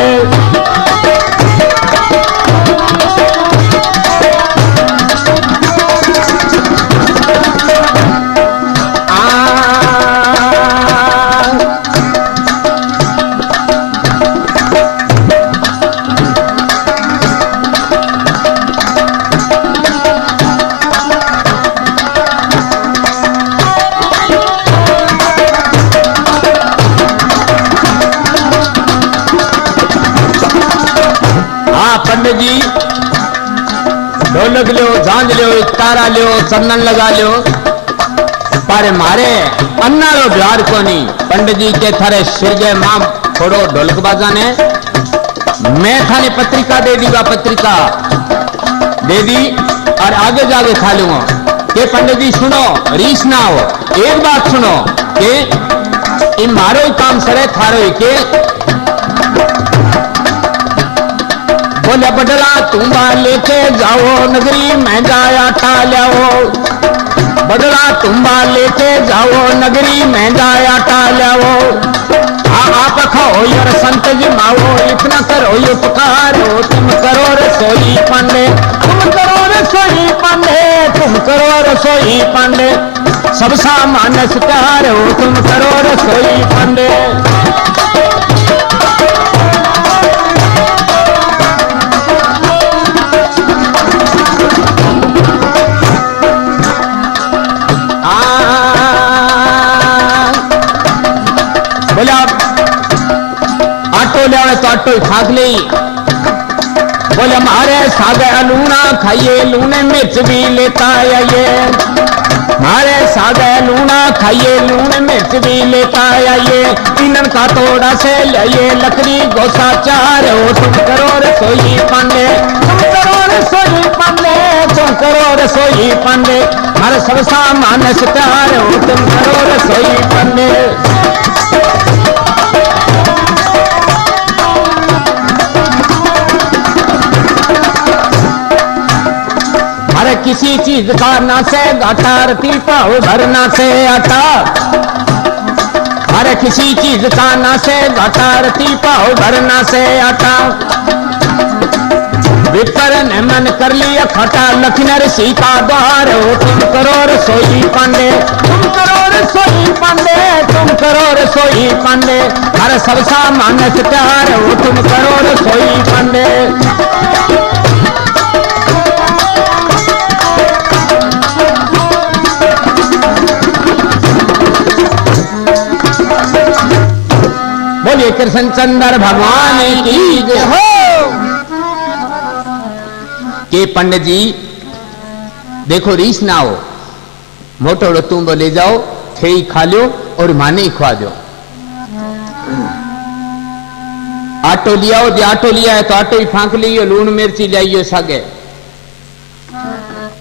पंडित जी ढोलक लो झांझ लो तारा लो चंदन लगा लो पर मारे अन्नारो बिहार को नहीं। पंडित जी के थारे सिरजे मां छोड़ो ढोलक बाजा ने। मैं थाने पत्रिका दे दीगा पत्रिका दे दी और आगे जाके खा लूंगा। के पंडित जी सुनो रीस ना हो। एक बात सुनो के मारो ही काम सरे थारो ही के। बोले बडला तुम्बा लेके जाओ नगरी में जाया टाल्याओ। बडला तुम्बा लेके जाओ नगरी में जाया टाल्याओ। आप खाओ यार संत जी माओ इतना करो ये पुकारो तुम करो रसोई पंडे। तुम करो रसोई पंडे तुम करो रसोई पंडे। सब सामान तैयार हो तुम करो रसोई पंडे। बोला आटो ले तो आटो खाक ली। बोले हमारे सागे लूना खाइए लूने मिर्च भी लेता आइए। हमारे सागे लूना खाइए लूने मिर्च भी लेता आइए। इनन का तोड़ा से लाइए लकड़ी गोसा चार हो तुम करो रसोई पंडे। तुम करो रसोई पंडे तुम करो रसोई पंडे। हर सब सामान तैयार हो तुम करो रसोई पंडे। हर किसी चीज का ना से घाटा रती पाओ भरना से आटा। हर किसी चीज का ना से घाटा रती पाओ भरना से आटा। विपर ने मन कर लिया खटा लखनर सी का द्वार हो तुम करो रसोई पंडे। तुम करो रसोई पंडे तुम करो रसोई पंडे। हर सब सामान तैयार हो तुम करो रसोई पंडे। बोलिए कृष्ण चंद्र भगवान की जय हो। के पंडित जी देखो रीस ना हो। मोटो तुम ले जाओ थे ही खा लो और माने ही खुआ दो। आटो लियाओ, जो आटो लिया है तो आटो ही फांक लियो, लून मिर्ची लाइयो सागे।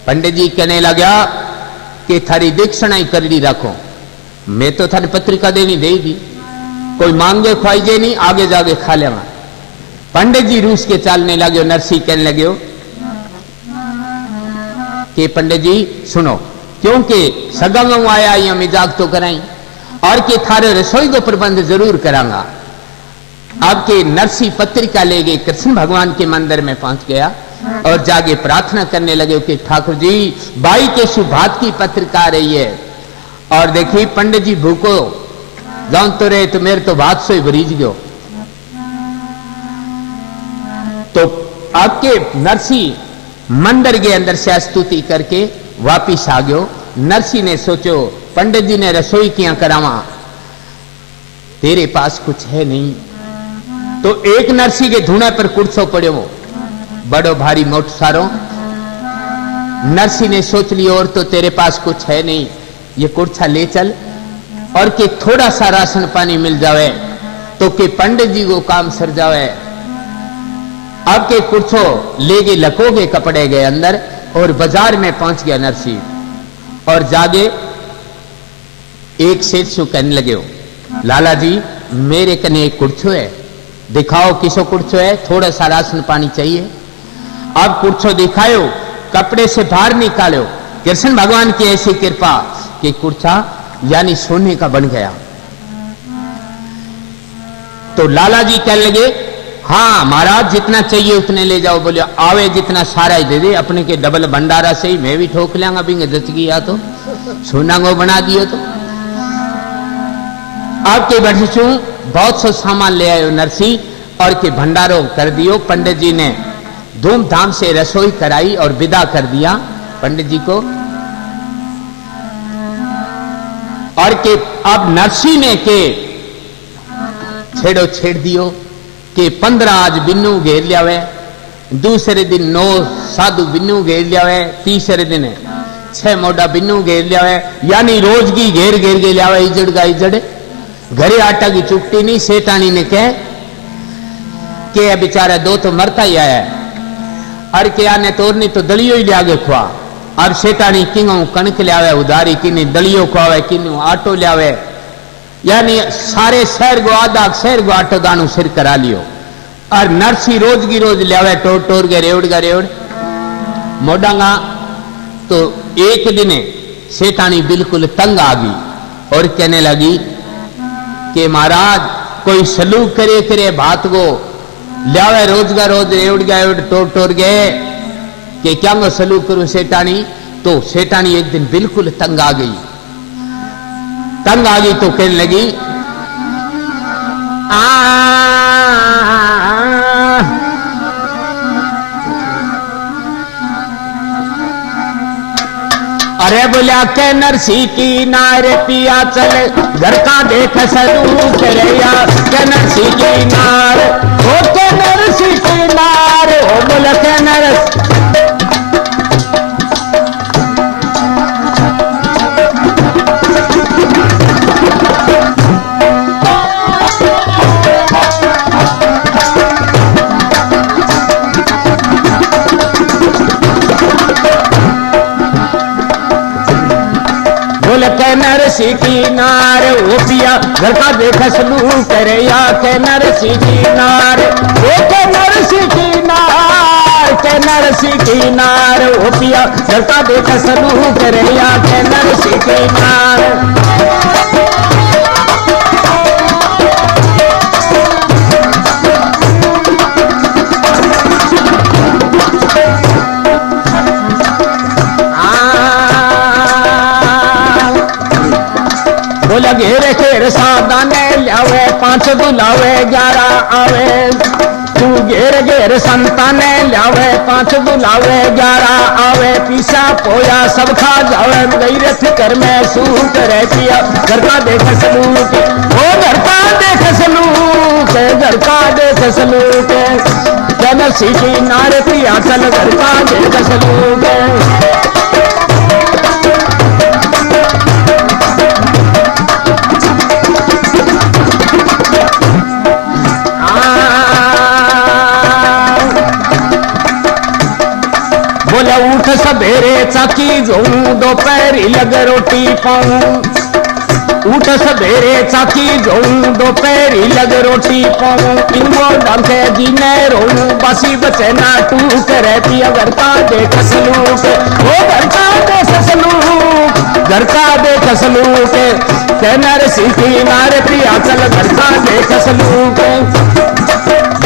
पंडित जी कहने लगा कि थारी दीक्षणा ही करड़ी रखो, मैं तो थारी पत्रिका देनी दे दी, कोई मांगे ख्वाइजे नहीं, आगे जाके खा लेवा। पंडित जी रूस के चालने लगे। नरसी कहने लगे कि पंडित जी सुनो, क्योंकि सगम आया या मिजाक तो कराई और कि थारे रसोई को प्रबंध जरूर करांगा। आपके नरसी पत्रिका ले गए, कृष्ण भगवान के मंदिर में पहुंच गया और जाके प्रार्थना करने लगे कि ठाकुर जी बाई के सुभात की पत्रिका आ रही है और देखिए पंडित जी भूखो जान तो रहे तो मेरे तो भात से भरीज गयो। तो आपके नरसी मंदिर के अंदर से स्तुति करके वापिस आ गयो। नरसी ने सोचो पंडित जी ने रसोई क्या करावा, तेरे पास कुछ है नहीं। तो एक नरसी के धुने पर कुर्सो पड़ो, बड़ो भारी मोट सारो। नरसी ने सोच लिया और तो तेरे पास कुछ है नहीं, ये कुर्सा ले चल और कि थोड़ा सा राशन पानी मिल जावे तो कि पंडित जी को काम सर जावे। अब के कुर्सो ले गए, लकोगे कपड़े गए अंदर और बाजार में पहुंच गया नरसी और जागे एक सेठ से कहने लगे लाला जी मेरे कने एक कुर्सो है, दिखाओ किसो कुर्सो है, थोड़ा सा राशन पानी चाहिए। अब कुर्सो दिखायो, कपड़े से बाहर निकालो, कृष्ण भगवान की ऐसी कृपा कि कुर्सा यानी सोने का बन गया। तो लाला जी कहने लगे हाँ महाराज जितना चाहिए उतने ले जाओ। बोले आवे जितना सारा ही दे दे, अपने के डबल भंडारा से ही मैं भी ठोक लेंगा, भी जच गया तो सोना को बना दियो। तो आपके बठसू बहुत सा सामान ले आयो नरसी और के भंडारों कर दियो। पंडित जी ने धूमधाम से रसोई कराई और विदा कर दिया पंडित जी को। और के अब नरसी ने के छेड़ दियो कि 15 आज बिन्नू घेर लियावे, दूसरे दिन 9 साधु बिन्नू घेर लियावे, तीसरे दिन 6 मोटा बिन्नू घेर लियावे, यानी रोज की घेर घेर के लियावे इजड़ का इजड़। घरे आटा की चुकती नहीं। सेठानी ने कह के बेचारा दो तो मरता ही आया है, और क्या ने तोड़नी तो दलियो ही लिया खुआ। अब सेठानी किंगों कणक लियावे उधारी, किन्नी दलियो खुआवे, किन्नू आटो लियावे, यानी सारे शहर को आधा शहर को आटो दानू सिर करा लियो। और नरसी रोज की रोज लियावे टोर टोर के रेवड़ का रेवड़ मोडांगा। तो एक दिन सेठानी बिल्कुल तंग आ गई और कहने लगी कि महाराज कोई सलूक करे करे बात को लियावे रोज का रोज रेवड़ का रेवड़ टोर टोर गए कि क्या मैं सलूक करूं सेठानी। तो सेठानी एक दिन बिल्कुल तंग आ गई। तो कहने लगी अरे बोलिया के नरसी की नारे पिया चले घर का देख सलू करया के नरसी की नार हो के नरसी की नार हो बोला के नरस नरसी की नार ओ पिया घर का देख सलू करे या के नरसी की नार ओ के नरसी की नार के नरसी की नार ओ पिया घर का देख सलू करे या के नरसी की नार। घेरे घेर सादाने लियावे 5 बुलावे 11 आवे। तू घेर घेर संताने लियावे 5 बुलावे 11 आवे। पीसा पोया सब खा जावे गई रे फिकर में सू करे पिया घर का देख सलूक ओ घर का देख सलूक घर का देख सलूक के नरसी की नारे पिया चल घर का देख सलूक। उठ सवेरे चाकी जोऊं दोपहरी लग रोटी पाऊं उठ सवेरे चाकी जोऊं दोपहरी लग रोटी पाऊं इंगो डांके जीने रोऊं बासी बचे ना तू करे पिया घर का देख सलूक ओ घर का देख सलूक घर का देख सलूक कहना रे सीखी नारे पिया चल घर का देख सलूक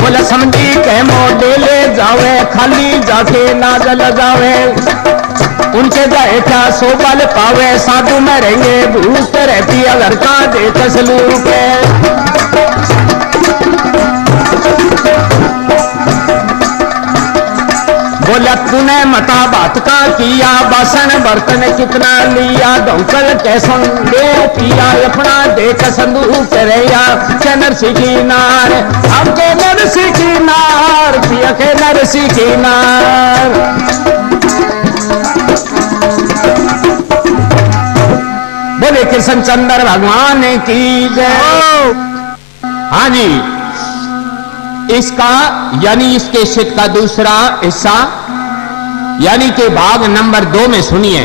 बोला समझी के मोडे ले जावे खाली जाके नाज लगावे उनके जाए क्या सोबल पावे साधु में रहेंगे भूख रहती अगर का देख सलूक बोला तूने मता बात का किया बासन बर्तन कितना लिया डोंकल कैसन ले पिया अपना देख संदूक रैया के नरसी की नार आपके नरसी की नार पिया के नरसी की नार बोले कृष्ण चंद्र भगवान की जय। हाँ जी, इसका यानी इसके शिव का दूसरा हिस्सा यानी कि भाग नंबर 2 में सुनिए।